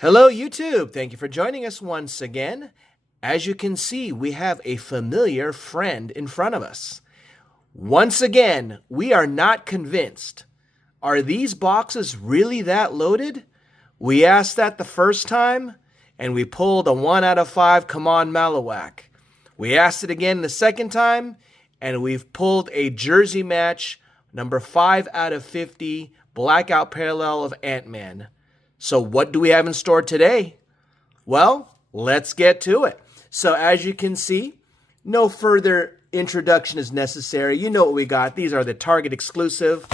Hello, YouTube. Thank you for joining us once again. As you can see, we have a familiar friend in front of us. Once again, we are not convinced. Are these boxes really that loaded? We asked that the first time, and we pulled a 1 out of 5 come on Malawak. We asked it again the second time, and we've pulled a jersey match, number 5 out of 50, blackout parallel of Ant-Man. So what do we have in store today? Well, let's get to it. So as you can see, no further introduction is necessary. You know what we got. These are the Target exclusive,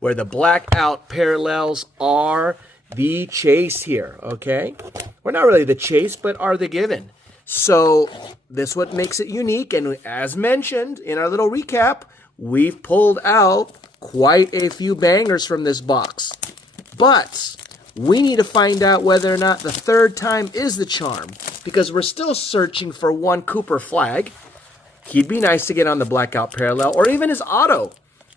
where the blackout parallels are the chase here, okay? Well, not really the chase, but are the given. So this is what makes it unique. And as mentioned in our little recap, we've pulled out quite a few bangers from this box. But we need to find out whether or not the third time is the charm, because we're still searching for one Cooper Flag. He'd be nice to get on the blackout parallel, or even his auto,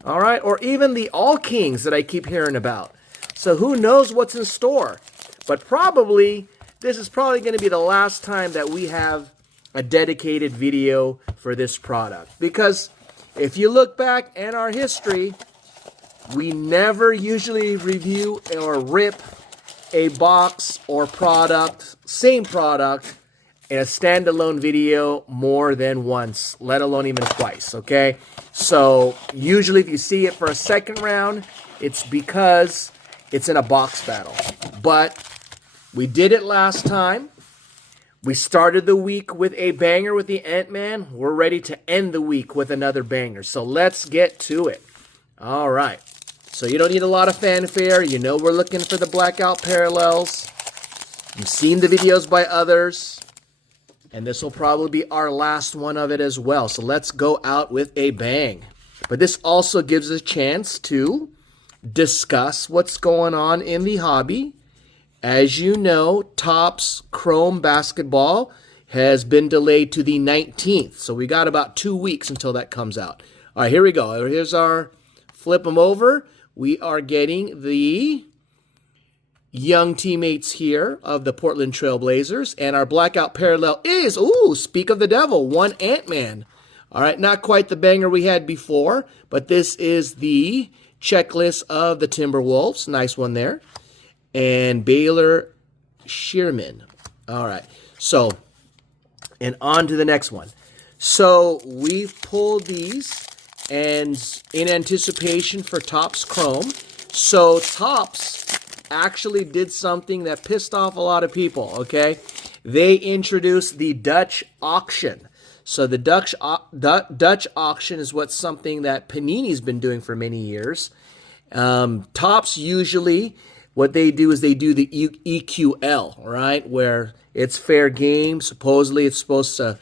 all right, or even the All Kings that I keep hearing about. So who knows what's in store? But probably, this is probably going to be the last time that we have a dedicated video for this product. Because if you look back in our history, we never usually review or rip a box or product, same product, in a standalone video more than once, let alone even twice, okay? So usually if you see it for a second round, it's because it's in a box battle. But we did it last time. We started the week with a banger with the Ant-Man. We're ready to end the week with another banger. So let's get to it. All right. So you don't need a lot of fanfare. You know we're looking for the blackout parallels. You've seen the videos by others. And this will probably be our last one of it as well. So let's go out with a bang. But this also gives us a chance to discuss what's going on in the hobby. As you know, Topps Chrome Basketball has been delayed to the 19th. So we got about 2 weeks until that comes out. All right, here we go. Here's our flip them over. We are getting the young teammates here of the Portland Trail Blazers. And our blackout parallel is, ooh, speak of the devil, one Ant-Man. All right, not quite the banger we had before, but this is the checklist of the Timberwolves. Nice one there. And Baylor Shearman. All right, so, and on to the next one. So we've pulled these and in anticipation for Topps Chrome. So Topps actually did something that pissed off a lot of people, okay? They introduced the Dutch auction. So the Dutch auction is what's something that Panini's been doing for many years. Topps usually, what they do is they do the EQL, right? Where it's fair game. Supposedly it's supposed to,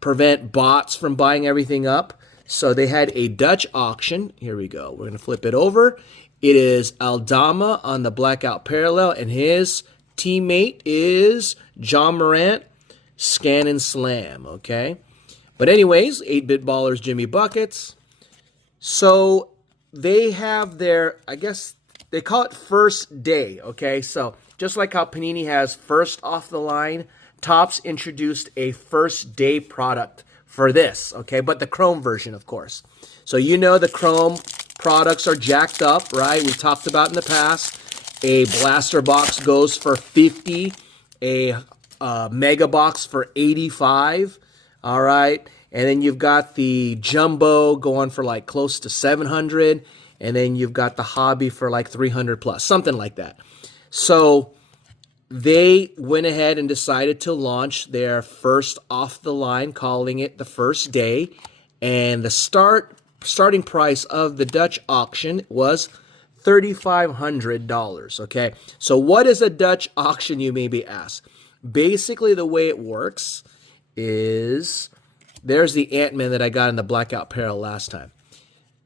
prevent bots from buying everything up. So they had a Dutch auction. Here we go. We're going to flip it over. It is Aldama on the blackout parallel, and his teammate is John Morant, Scan and Slam, okay? But anyways, 8-Bit Ballers Jimmy Buckets. So they have their, I guess, they call it first day, okay? So just like how Panini has first off the line, Topps introduced a first day product for this, okay? But the Chrome version, of course. So you know the Chrome products are jacked up, right? We talked about in the past. A blaster box goes for $50, a mega box for $85, all right? And then you've got the jumbo going for like close to $700, and then you've got the hobby for like $300 plus, something like that. So they went ahead and decided to launch their first off the line, calling it the first day. And the starting price of the Dutch auction was $3,500, okay? So what is a Dutch auction, you may be asked? Basically, the way it works is, there's the Ant-Man that I got in the blackout parallel last time.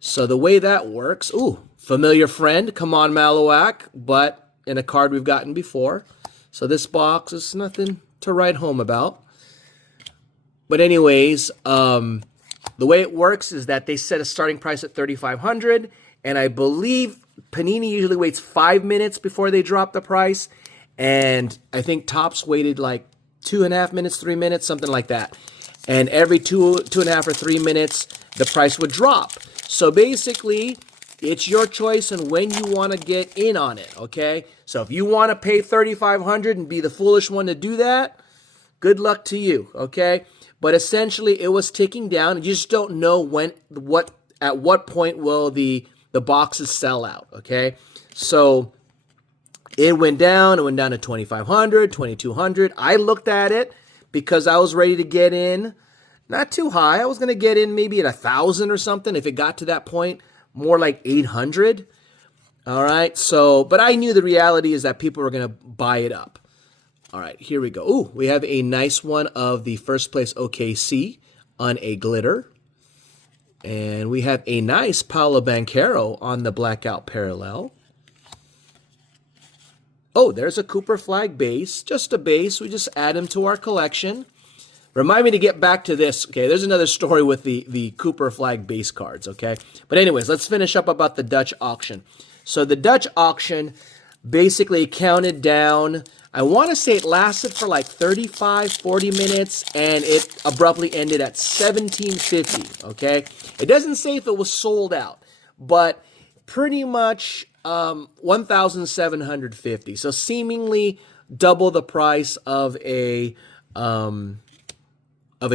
So the way that works, ooh, familiar friend, come on Malawak, but in a card we've gotten before. So this box is nothing to write home about. But anyways, the way it works is that they set a starting price at $3,500, and I believe Panini usually waits 5 minutes before they drop the price, and I think Topps waited like 2.5 minutes, 3 minutes, something like that. And every 2.5 or 3 minutes, the price would drop. So basically, it's your choice on when you want to get in on it, okay? So if you want to pay $3,500 and be the foolish one to do that, good luck to you, okay? But essentially, it was ticking down. You just don't know at what point will the boxes sell out, okay? So it went down to 2,500, 2,200. I looked at it because I was ready to get in. Not too high. I was going to get in maybe at 1,000 or something if it got to that point. More like 800. All right. So, but I knew the reality is that people were going to buy it up. All right. Here we go. Ooh, we have a nice one of the first place OKC on a glitter. And we have a nice Paolo Banchero on the blackout parallel. Oh, there's a Cooper Flag base. Just a base. We just add them to our collection. Remind me to get back to this. Okay, there's another story with the Cooper Flag base cards, okay? But anyways, let's finish up about the Dutch auction. So the Dutch auction basically counted down. I want to say it lasted for like 35, 40 minutes, and it abruptly ended at 1750, okay? It doesn't say if it was sold out, but pretty much 1,750. So seemingly double the price of a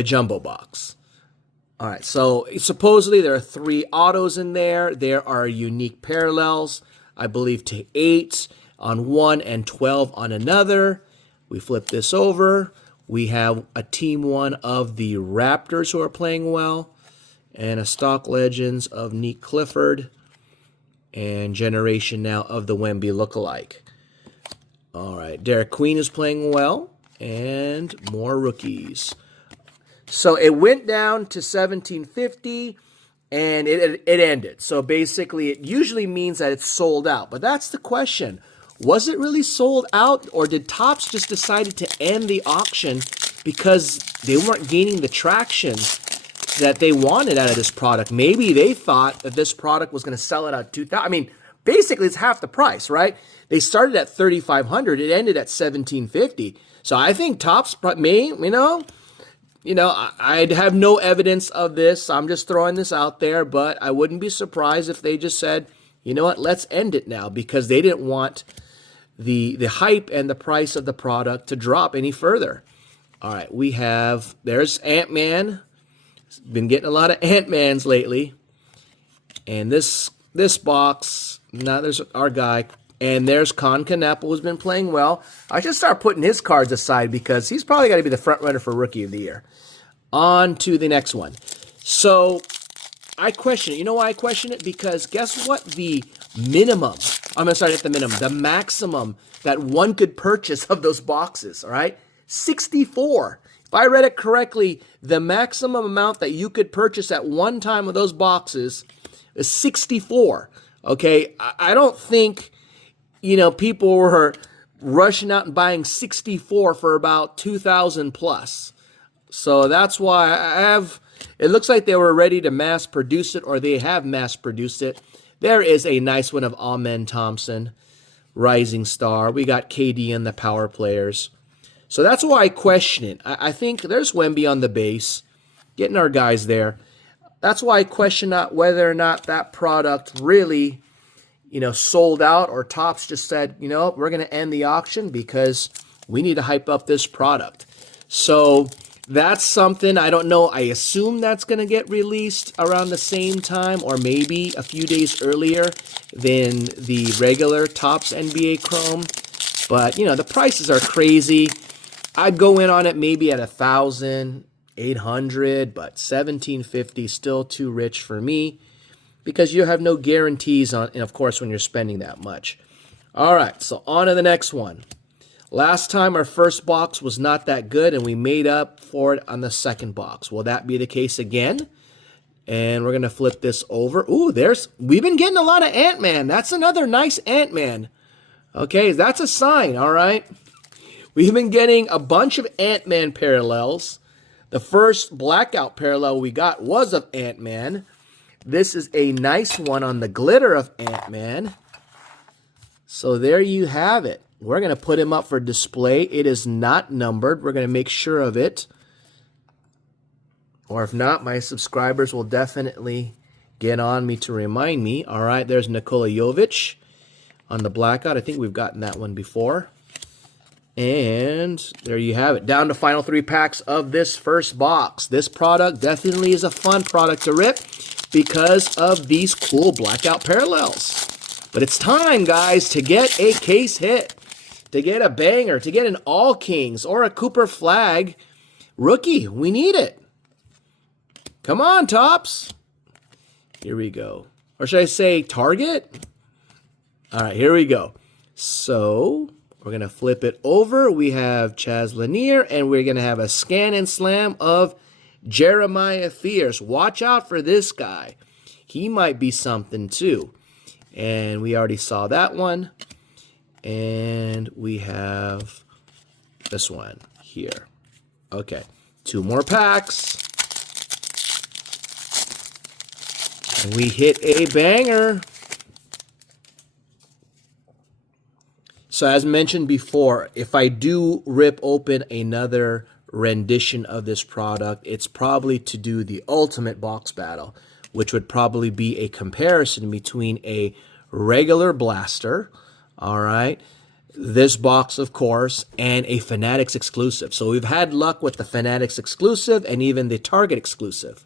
jumbo box. All right, so supposedly there are 3 autos in there. There are unique parallels, I believe, to 8 on one and 12 on another. We flip this over. We have a Team 1 of the Raptors who are playing well, and a Stock Legends of Nick Clifford, and Generation now of the Wemby lookalike. All right, Derek Queen is playing well, and more rookies. So it went down to 1750, and it ended. So basically, it usually means that it's sold out. But that's the question. Was it really sold out, or did Topps just decided to end the auction because they weren't gaining the traction that they wanted out of this product? Maybe they thought that this product was going to sell it at $2,000. I mean, basically, it's half the price, right? They started at $3,500. It ended at $1,750. So I think Topps may, I'd have no evidence of this. I'm just throwing this out there, but I wouldn't be surprised if they just said, you know what, let's end it now, because they didn't want the hype and the price of the product to drop any further. All right, there's Ant-Man. Been getting a lot of Ant-Mans lately. And this box, now there's our guy, and there's Con Knappel, who's been playing well. I should start putting his cards aside because he's probably got to be the front runner for Rookie of the Year. On to the next one. So I question it. You know why I question it? Because guess what? The maximum that one could purchase of those boxes, all right? 64. If I read it correctly, the maximum amount that you could purchase at one time of those boxes is 64. Okay, I don't think, people were rushing out and buying 64 for about 2,000 plus. So that's why it looks like they were ready to mass produce it, or they have mass produced it. There is a nice one of Amen Thompson, Rising Star. We got KD and the power players. So that's why I question it. I think there's Wemby on the base, getting our guys there. That's why I question whether or not that product really, sold out, or Topps just said, we're going to end the auction because we need to hype up this product. So that's something, I don't know. I assume that's going to get released around the same time, or maybe a few days earlier than the regular Topps NBA Chrome. But, the prices are crazy. I'd go in on it maybe at 1,800, but 1,750 still too rich for me, because you have no guarantees on, and of course, when you're spending that much. All right, so on to the next one. Last time our first box was not that good, and we made up for it on the second box. Will that be the case again? And we're going to flip this over. Ooh, we've been getting a lot of Ant-Man. That's another nice Ant-Man. Okay, that's a sign, all right? We've been getting a bunch of Ant-Man parallels. The first blackout parallel we got was of Ant-Man. This is a nice one on the glitter of Ant-Man. So there you have it. We're going to put him up for display. It is not numbered. We're going to make sure of it. Or if not, my subscribers will definitely get on me to remind me. All right, there's Nikola Jovic on the blackout. I think we've gotten that one before. And there you have it. Down to final 3 packs of this first box. This product definitely is a fun product to rip because of these cool blackout parallels. But it's time, guys, to get a case hit, to get a banger, to get an All Kings or a Cooper Flagg rookie. We need it. Come on, Topps. Here we go. Or should I say Target? All right, here we go. So we're going to flip it over. We have Chaz Lanier, and we're going to have a scan and slam of Jeremiah Fierce. Watch out for this guy. He might be something too. And we already saw that one. And we have this one here. Okay, 2 more packs. And we hit a banger. So as mentioned before, if I do rip open another rendition of this product, it's probably to do the ultimate box battle, which would probably be a comparison between a regular blaster, all right, this box, of course, and a Fanatics exclusive. So we've had luck with the Fanatics exclusive and even the Target exclusive.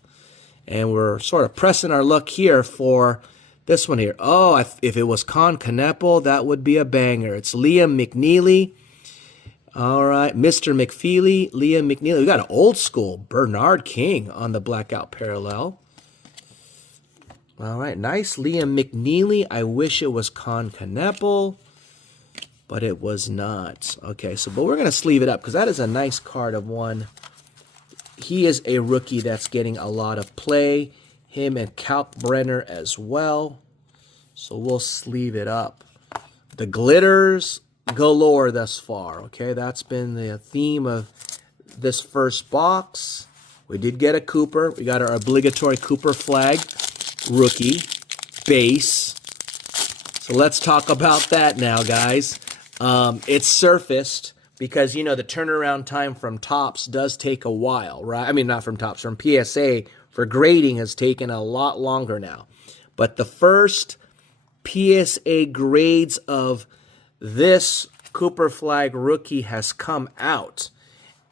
And we're sort of pressing our luck here for this one here. Oh, if it was Con Kneppel, that would be a banger. It's Liam McNeely. All right, Mr. McFeely, Liam McNeely. We got an old school Bernard King on the blackout parallel. All right, nice Liam McNeely. I wish it was Con Kneppel, but it was not. Okay, but we're going to sleeve it up because that is a nice card of one. He is a rookie that's getting a lot of play. Him and Kalkbrenner as well. So we'll sleeve it up. The glitters galore thus far. Okay, that's been the theme of this first box. We did get a Cooper. We got our obligatory Cooper Flagg rookie base. So let's talk about that now, guys. It's surfaced because, you know, the turnaround time from Topps does take a while, right? I mean, not from Topps, from PSA for grading has taken a lot longer now. But the first PSA grades of this Cooper Flagg rookie has come out.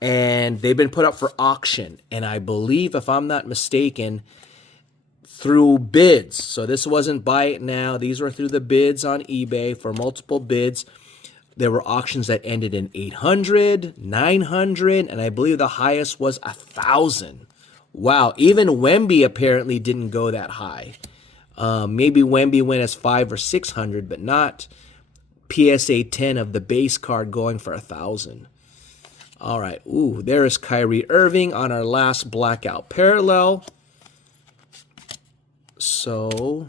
And they've been put up for auction. And I believe, if I'm not mistaken, through bids. So this wasn't buy it now. These were through the bids on eBay for multiple bids. There were auctions that ended in 800, 900, and I believe the highest was 1,000. Wow, even Wemby apparently didn't go that high. Maybe Wemby went as 500 or 600, but not PSA 10 of the base card going for 1,000. All right, ooh, there is Kyrie Irving on our last blackout parallel. So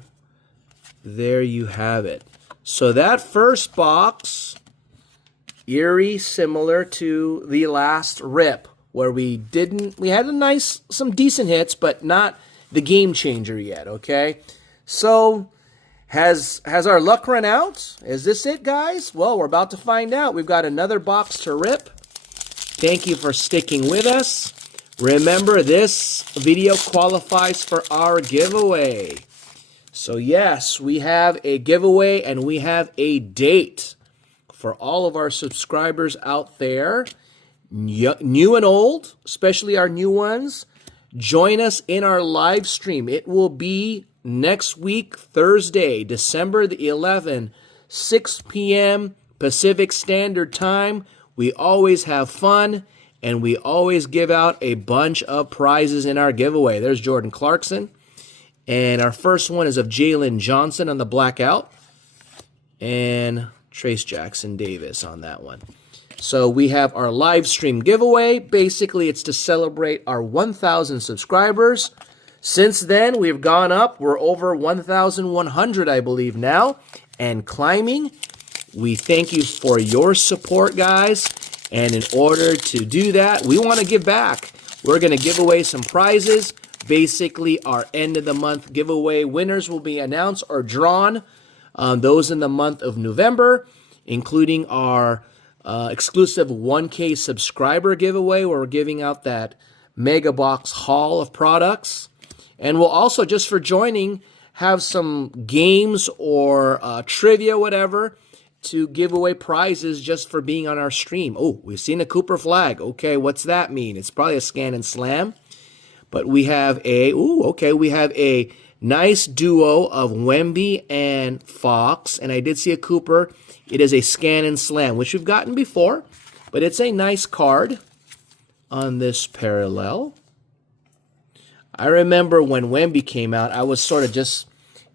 there you have it. So that first box, eerie, similar to the last rip, where we had some decent hits, but not the game changer yet, okay? So has our luck run out? Is this it, guys? Well, we're about to find out. We've got another box to rip. Thank you for sticking with us. Remember, this video qualifies for our giveaway. So yes, we have a giveaway and we have a date for all of our subscribers out there, new and old, especially our new ones. Join us in our live stream. It will be next week, Thursday, December the 11th, 6 p.m. Pacific Standard Time. We always have fun, and we always give out a bunch of prizes in our giveaway. There's Jordan Clarkson. And our first one is of Jalen Johnson on the blackout. And Trace Jackson Davis on that one. So we have our live stream giveaway. Basically, it's to celebrate our 1,000 subscribers. Since then, we've gone up. We're over 1,100, I believe, now, and climbing. We thank you for your support, guys. And in order to do that, we want to give back. We're going to give away some prizes. Basically, our end of the month giveaway winners will be announced or drawn those in the month of November, including our exclusive 1K subscriber giveaway, where we're giving out that mega box haul of products. And we'll also, just for joining, have some games or trivia, whatever, to give away prizes just for being on our stream. Oh, we've seen a Cooper flag. Okay, what's that mean? It's probably a scan and slam. But we have we have a nice duo of Wemby and Fox. And I did see a Cooper. It is a scan and slam, which we've gotten before. But it's a nice card on this parallel. I remember when Wemby came out, I was sort of just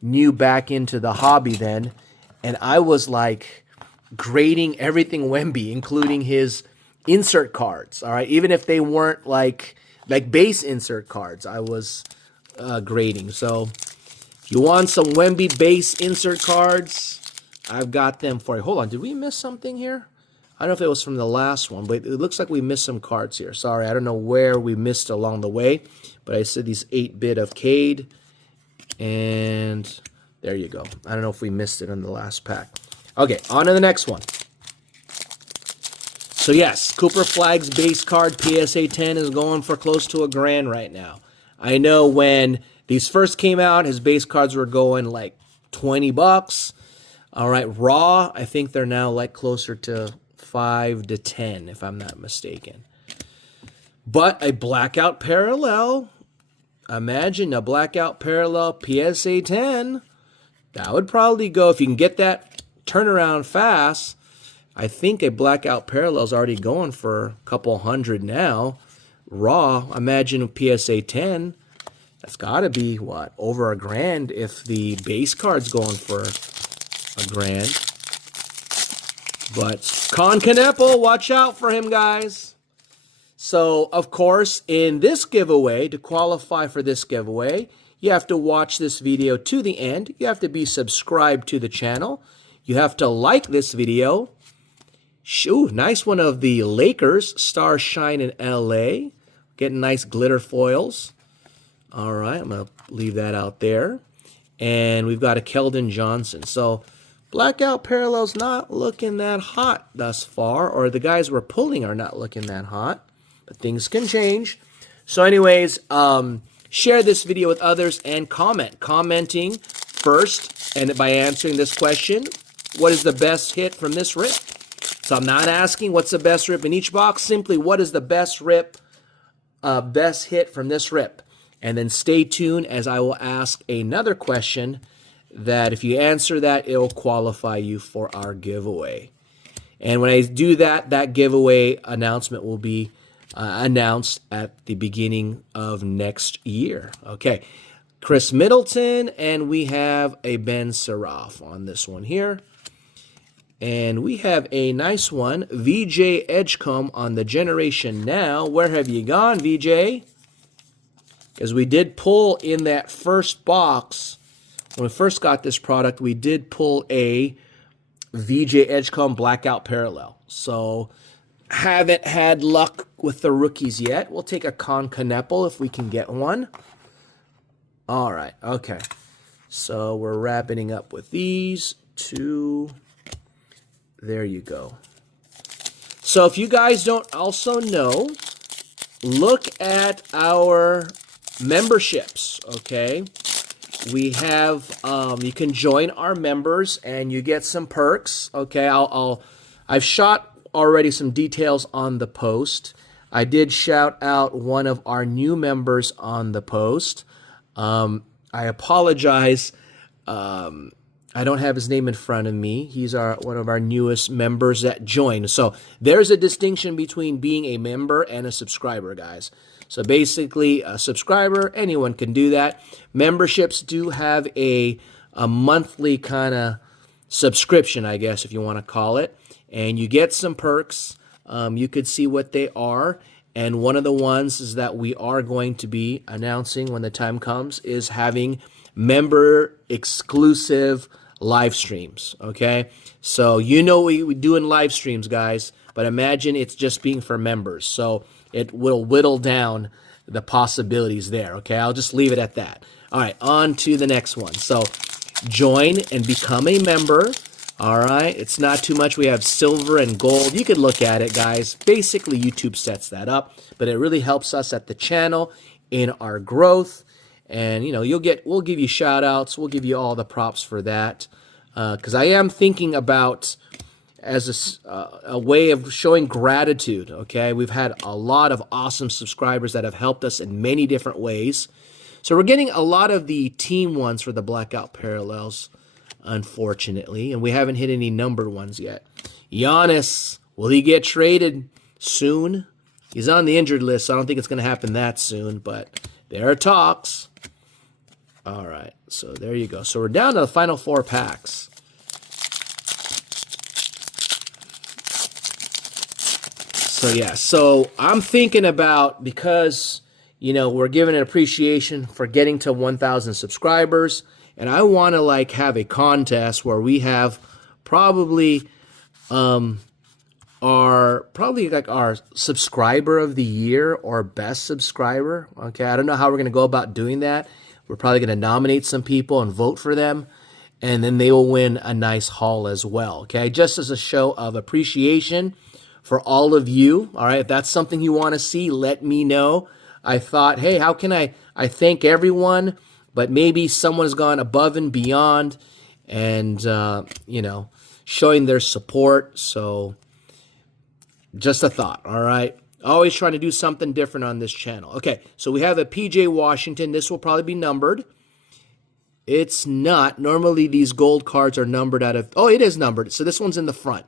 new back into the hobby then. And I was like grading everything Wemby, including his insert cards. All right, even if they weren't like base insert cards, I was grading. So if you want some Wemby base insert cards, I've got them for you. Hold on, did we miss something here? I don't know if it was from the last one, but it looks like we missed some cards here. Sorry, I don't know where we missed along the way, but I said these 8-bit of Cade, and there you go. I don't know if we missed it in the last pack. Okay, on to the next one. So yes, Cooper Flagg's base card PSA 10 is going for close to $1,000 right now. I know when these first came out, his base cards were going like 20 bucks. All right, raw, I think they're now like closer to 5 to 10, if I'm not mistaken. But a blackout parallel, imagine a blackout parallel PSA 10. That would probably go, if you can get that turnaround fast, I think a blackout parallel is already going for a couple hundred now. Raw, imagine a PSA 10. That's got to be, what, over $1,000 if the base card's going for $1,000. But Con Kneppel, watch out for him, guys. So, of course, in this giveaway, to qualify for this giveaway, you have to watch this video to the end. You have to be subscribed to the channel. You have to like this video. Ooh, nice one of the Lakers, Star Shine in LA. Getting nice glitter foils. All right, I'm going to leave that out there. And we've got a Keldon Johnson. So, blackout parallel's not looking that hot thus far. Or the guys we're pulling are not looking that hot. But things can change. So anyways, share this video with others and comment. Commenting first, and by answering this question, what is the best hit from this rip? So I'm not asking what's the best rip in each box, simply what is the best rip, best hit from this rip. And then stay tuned as I will ask another question that if you answer that, it will qualify you for our giveaway. And when I do that, that giveaway announcement will be announced at the beginning of next year. Okay, Chris Middleton, and we have a Ben Seraph on this one here. And we have a nice one, VJ Edgecombe on the Generation Now. Where have you gone, VJ? Because we did pull in that first box, when we first got this product, we did pull a VJ Edgecombe Blackout Parallel. So, haven't had luck with the rookies yet. We'll take a Con Kneppel if we can get one. All right, okay. So, we're wrapping up with these two. There you go. So if you guys don't also know, look at our memberships, okay? We have, you can join our members and you get some perks, okay? I've shot already some details on the post. I did shout out one of our new members on the post. I apologize. I don't have his name in front of me. He's one of our newest members that joined. So there's a distinction between being a member and a subscriber, guys. So basically, a subscriber, anyone can do that. Memberships do have a monthly kind of subscription, I guess, if you want to call it. And you get some perks. You could see what they are. And one of the ones is that we are going to be announcing when the time comes is having member exclusive live streams, okay? So you know we do in live streams, guys, but imagine it's just being for members. So it will whittle down the possibilities there, okay? I'll just leave it at that. All right, on to the next one. So join and become a member. All right, it's not too much. We have silver and gold. You could look at it, guys. Basically, YouTube sets that up, but it really helps us at the channel in our growth. And we'll give you shout outs. We'll give you all the props for that. Because I am thinking about as a way of showing gratitude, okay? We've had a lot of awesome subscribers that have helped us in many different ways. So we're getting a lot of the team ones for the Blackout Parallels, unfortunately, and we haven't hit any numbered ones yet. Giannis, will he get traded soon? He's on the injured list, so I don't think it's going to happen that soon, but there are talks. All right, so there you go. So we're down to the final 4 packs. So yeah, so I'm thinking about, because we're giving an appreciation for getting to 1,000 subscribers, and I want to have a contest where we have probably our subscriber of the year or best subscriber. Okay, I don't know how we're going to go about doing that. We're probably going to nominate some people and vote for them, and then they will win a nice haul as well. Okay, just as a show of appreciation for all of you. All right, if that's something you want to see, let me know. I thought, hey, how can I thank everyone, but maybe someone's gone above and beyond and, showing their support. So just a thought, all right? Always trying to do something different on this channel. Okay, so we have a PJ Washington. This will probably be numbered. It's not. Normally, these gold cards are numbered out of... Oh, it is numbered. So this one's in the front.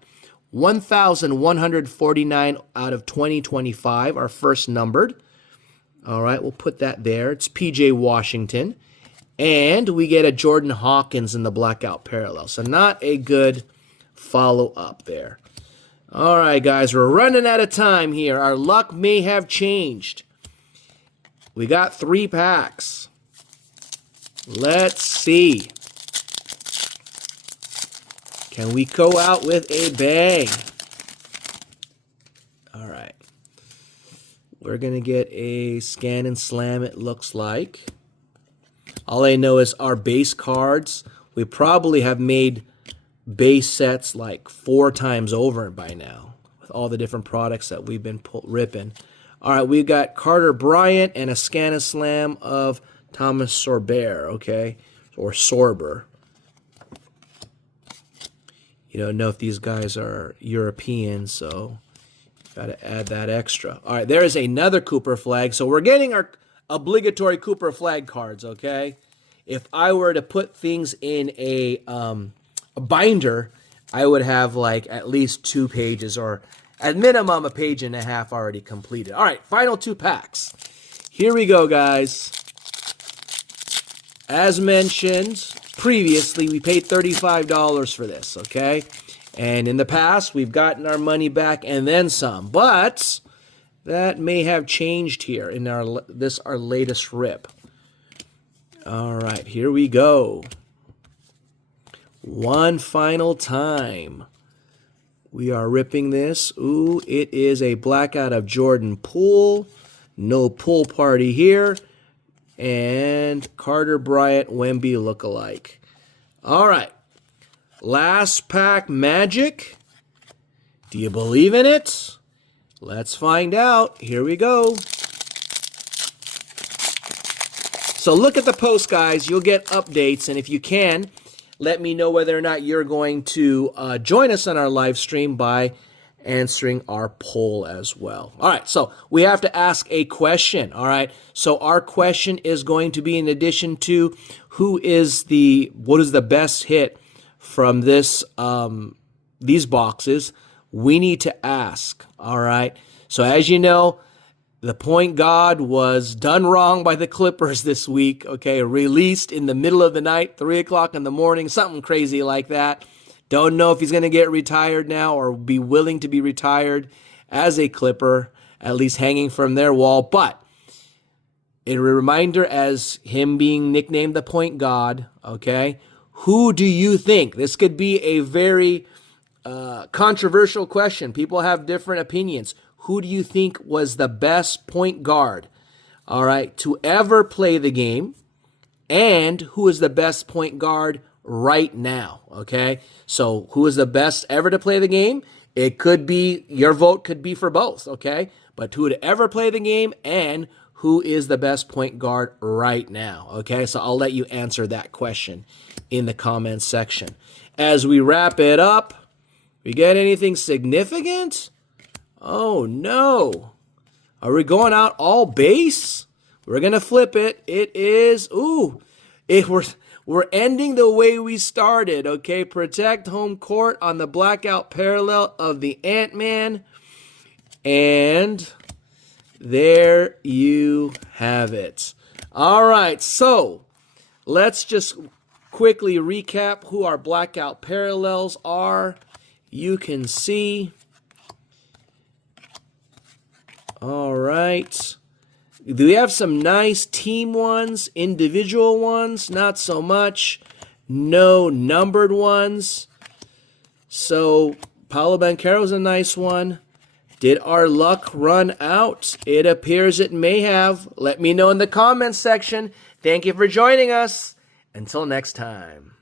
1,149 out of 2025, our first numbered. All right, we'll put that there. It's PJ Washington. And we get a Jordan Hawkins in the Blackout Parallel. So not a good follow-up there. All right, guys, we're running out of time here. Our luck may have changed. We got 3 packs. Let's see. Can we go out with a bang? All right. We're going to get a scan and slam, it looks like. All I know is our base cards, we probably have made base sets 4 times over by now with all the different products that we've been ripping. All right, we've got Carter Bryant and a scan and slam of Thomas Sorber, okay, or Sorber. You don't know if these guys are European, so got to add that extra. All right, there is another Cooper flag. So we're getting our obligatory Cooper flag cards, okay? If I were to put things in a binder, I would have at least 2 pages, or at minimum a page and a half already completed. All right, final 2 packs. Here we go, guys. As mentioned previously, we paid $35 for this, okay? And in the past, we've gotten our money back and then some. But that may have changed here in our latest rip. All right, here we go. One final time. We are ripping this. Ooh, it is a blackout of Jordan Poole. No pool party here. And Carter Bryant Wemby lookalike. All right. Last pack magic. Do you believe in it? Let's find out. Here we go. So look at the post, guys. You'll get updates. And if you can, let me know whether or not you're going to join us on our live stream by answering our poll as well. All right, so we have to ask a question. All right, so our question is going to be, in addition to what is the best hit from this these boxes, we need to ask. All right, so as you know, the point guard was done wrong by the Clippers this week. Okay, released in the middle of the night, 3 o'clock in the morning, something crazy like that. Don't know if he's going to get retired now or be willing to be retired as a Clipper, at least hanging from their wall. But a reminder, as him being nicknamed the point guard, okay, who do you think? This could be a very controversial question. People have different opinions. Who do you think was the best point guard, all right, to ever play the game? And who is the best point guard right now, okay? So who is the best ever to play the game? It could be, your vote could be for both, okay? But who would ever play the game and who is the best point guard right now, okay? So I'll let you answer that question in the comments section. As we wrap it up, we get anything significant? Oh, no. Are we going out all base? We're going to flip it. It is, we're ending the way we started, okay? Protect home court on the blackout parallel of the Ant-Man. And there you have it. All right, so let's just quickly recap who our blackout parallels are. You can see. All right. Do we have some nice team ones, individual ones? Not so much. No numbered ones. So Paolo Banchero's a nice one. Did our luck run out? It appears it may have. Let me know in the comments section. Thank you for joining us. Until next time.